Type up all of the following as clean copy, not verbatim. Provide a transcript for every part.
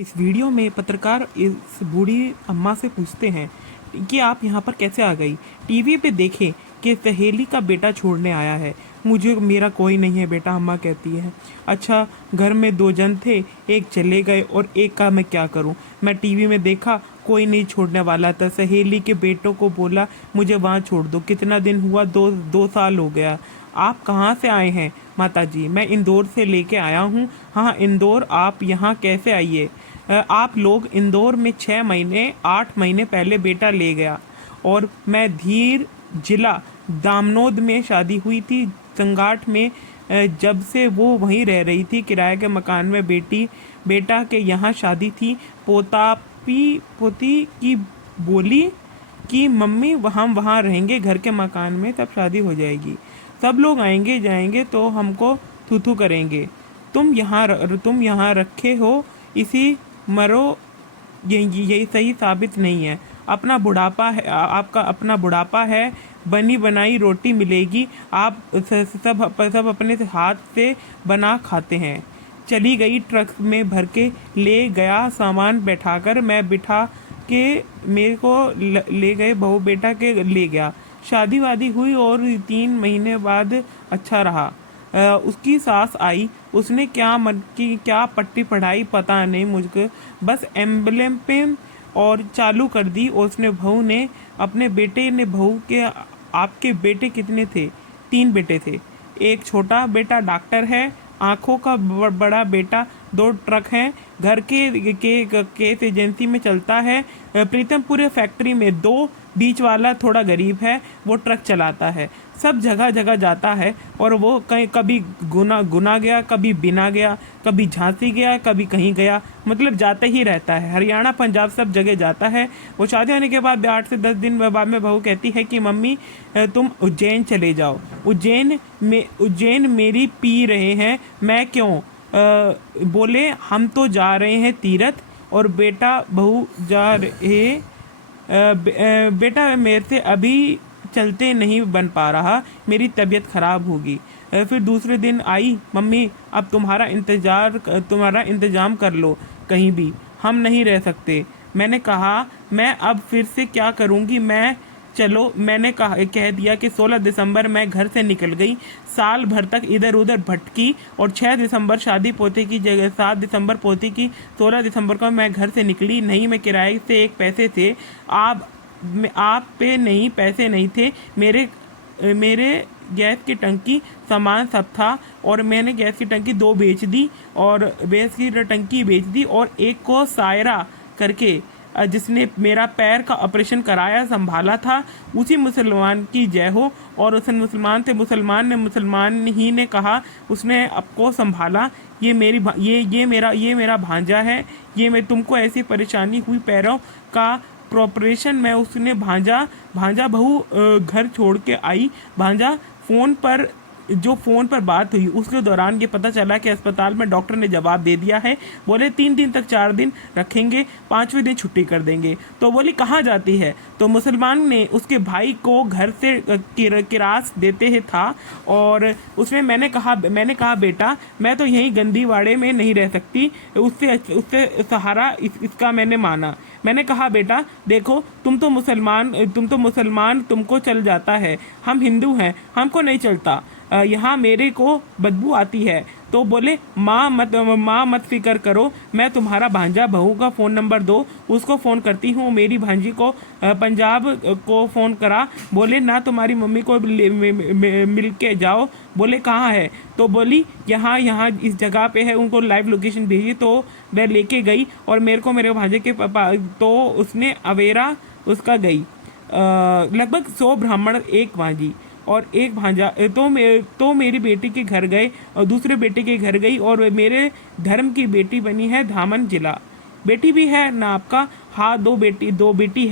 इस वीडियो में पत्रकार इस बूढ़ी अम्मा से पूछते हैं कि आप यहाँ पर कैसे आ गई। टीवी पे देखे कि सहेली का बेटा छोड़ने आया है। मुझे मेरा कोई नहीं है बेटा, अम्मा कहती है। अच्छा, घर में दो जन थे, एक चले गए और एक का मैं क्या करूँ। मैं टीवी में देखा कोई नहीं छोड़ने वाला था। सहेली के बेटों को बोला मुझे वहाँ छोड़ दो। कितना दिन हुआ, दो साल हो गया। आप कहाँ से आए हैं माता जी? मैं इंदौर से लेके आया हूँ। हाँ इंदौर, आप यहाँ कैसे आइए? आप लोग इंदौर में 6 महीने 8 महीने पहले बेटा ले गया और मैं धीर जिला दामनोद में शादी हुई थी संगाठ में। जब से वो वहीं रह रही थी किराए के मकान में। बेटा के यहाँ शादी थी। पोती की बोली कि मम्मी हम वहाँ रहेंगे घर के मकान में, तब शादी हो जाएगी। सब लोग आएंगे जाएंगे तो हमको थू करेंगे। तुम यहाँ रखे हो, इसी मरो। यही सही साबित नहीं है। अपना बुढ़ापा है, आपका अपना बुढ़ापा है। बनी बनाई रोटी मिलेगी। आप सब अपने से हाथ से बना खाते हैं। चली गई ट्रक में भर के ले गया सामान बैठाकर। मैं बिठा के मेरे को ले गए, बहू बेटा के ले गया। शादी वादी हुई और 3 महीने बाद अच्छा रहा। उसकी सास आई, उसने क्या पट्टी पढ़ाई पता नहीं मुझको, बस एम्बलम पे और चालू कर दी। और उसने बहू ने अपने बेटे ने बहू के आपके बेटे कितने थे? 3 बेटे थे। एक छोटा बेटा डॉक्टर है, आंखों का बड़ा बेटा 2 ट्रक हैं, घर के केस एजेंसी में चलता है। प्रीतमपुर फैक्ट्री में 2, बीच वाला थोड़ा गरीब है, वो ट्रक चलाता है। सब जगह जगह जाता है और वो कभी गुना गया, कभी बिना गया, कभी झांसी गया, कभी कहीं गया, मतलब जाते ही रहता है। हरियाणा पंजाब सब जगह जाता है। वो शादी होने के बाद 8 से 10 दिन बाद में बहू कहती है कि मम्मी तुम उज्जैन चले जाओ। उज्जैन मेरी पी रहे हैं, मैं क्यों? बोले हम तो जा रहे हैं तीरथ और बेटा बहू जा रहे। बेटा मेरे से अभी चलते नहीं बन पा रहा, मेरी तबीयत ख़राब होगी। फिर दूसरे दिन आई, मम्मी अब तुम्हारा इंतज़ाम कर लो कहीं भी, हम नहीं रह सकते। मैंने कहा मैं अब फिर से क्या करूँगी। मैंने कह दिया कि 16 दिसंबर मैं घर से निकल गई। साल भर तक इधर उधर भटकी और 6 दिसंबर शादी पोते की जगह 7 दिसंबर पोते की, 16 दिसंबर को मैं घर से निकली। नहीं मैं किराए से एक पैसे थे, आप पे नहीं, पैसे नहीं थे। मेरे गैस की टंकी सामान सब था और मैंने गैस की टंकी 2 बेच दी और गैस की टंकी बेच दी। और एक को सायरा करके जिसने मेरा पैर का ऑपरेशन कराया संभाला था, उसी मुसलमान की जय हो। और उस मुसलमान थे, मुसलमान ही ने कहा उसने आपको संभाला। ये मेरा भांजा है। ये मैं तुमको ऐसी परेशानी हुई पैरों का प्रॉपरेशन में, उसने भांजा बहू घर छोड़ के आई। भांजा फ़ोन पर बात हुई उसके दौरान ये पता चला कि अस्पताल में डॉक्टर ने जवाब दे दिया है। बोले 3 दिन तक 4 दिन रखेंगे, 5वें दिन छुट्टी कर देंगे। तो बोली कहाँ जाती है? तो मुसलमान ने उसके भाई को घर से किरास देते ही था और मैंने कहा बेटा मैं तो यहीं गंदीवाड़े में नहीं रह सकती, उससे सहारा इसका मैंने माना। मैंने कहा बेटा देखो तुम तो मुसलमान तुमको चल जाता है, हम हिंदू हैं, हमको नहीं चलता। यहाँ मेरे को बदबू आती है। तो बोले माँ मत फिक्र करो, मैं तुम्हारा भांजा बहू का फ़ोन नंबर दो, उसको फ़ोन करती हूँ। मेरी भांजी को पंजाब को फ़ोन करा। बोले ना तुम्हारी मम्मी को मिल के जाओ। बोले कहाँ है? तो बोली यहाँ इस जगह पे है। उनको लाइव लोकेशन भेजी तो वह लेके गई और मेरे भांजे के पापा तो उसने अवेरा उसका गई। लगभग 100 ब्राह्मण, एक भांजी और एक भांजा। तो मेरी बेटी के घर गए और दूसरे बेटे के घर गई और मेरे धर्म की बेटी बनी है धामन जिला। बेटी भी है ना आपका? हाँ 2 बेटी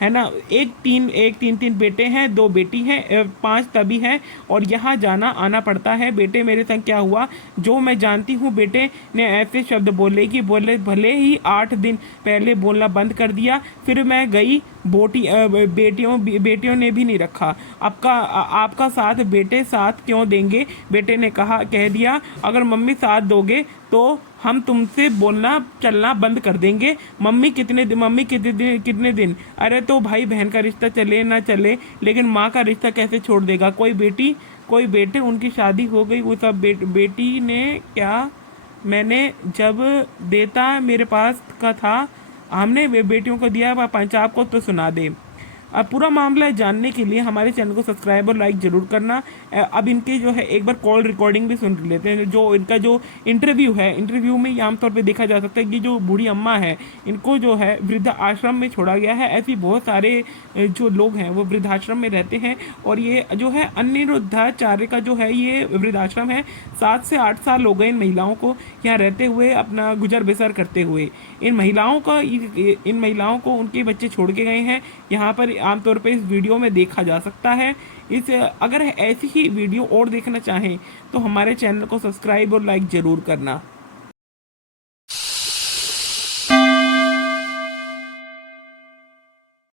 है ना। एक तीन बेटे हैं, 2 बेटी हैं, 5 तभी हैं और यहाँ जाना आना पड़ता है। बेटे मेरे संग क्या हुआ जो मैं जानती हूँ। बेटे ने ऐसे शब्द बोले कि भले ही 8 दिन पहले बोलना बंद कर दिया। फिर मैं गई, बेटियों ने भी नहीं रखा। आपका साथ बेटे साथ क्यों देंगे? बेटे ने कह दिया अगर मम्मी साथ दोगे तो हम तुमसे बोलना चलना बंद कर देंगे। मम्मी कितने दिन। अरे तो भाई बहन का रिश्ता चले ना चले, लेकिन माँ का रिश्ता कैसे छोड़ देगा। कोई बेटे उनकी शादी हो गई, वो सब बेटी ने क्या, मैंने जब देता मेरे पास का था, हमने बेटियों को दिया, पंजाब को तो सुना दे। अब पूरा मामला जानने के लिए हमारे चैनल को सब्सक्राइब और लाइक जरूर करना। अब इनके जो है एक बार कॉल रिकॉर्डिंग भी सुन लेते हैं। जो इनका जो इंटरव्यू है, इंटरव्यू में ये आमतौर पे देखा जा सकता है कि जो बूढ़ी अम्मा है, इनको जो है वृद्ध आश्रम में छोड़ा गया है। ऐसी बहुत सारे जो लोग हैं वो वृद्धाश्रम में रहते हैं। और ये जो है अनिरुद्धाचार्य का जो है ये वृद्धाश्रम है। 7 से 8 साल हो गए इन महिलाओं को यहाँ रहते हुए, अपना गुजर बसर करते हुए। इन महिलाओं को उनके बच्चे छोड़ के गए हैं। यहाँ पर आमतौर पर इस वीडियो में देखा जा सकता है। अगर ऐसी ही वीडियो और देखना चाहें तो हमारे चैनल को सब्सक्राइब और लाइक जरूर करना।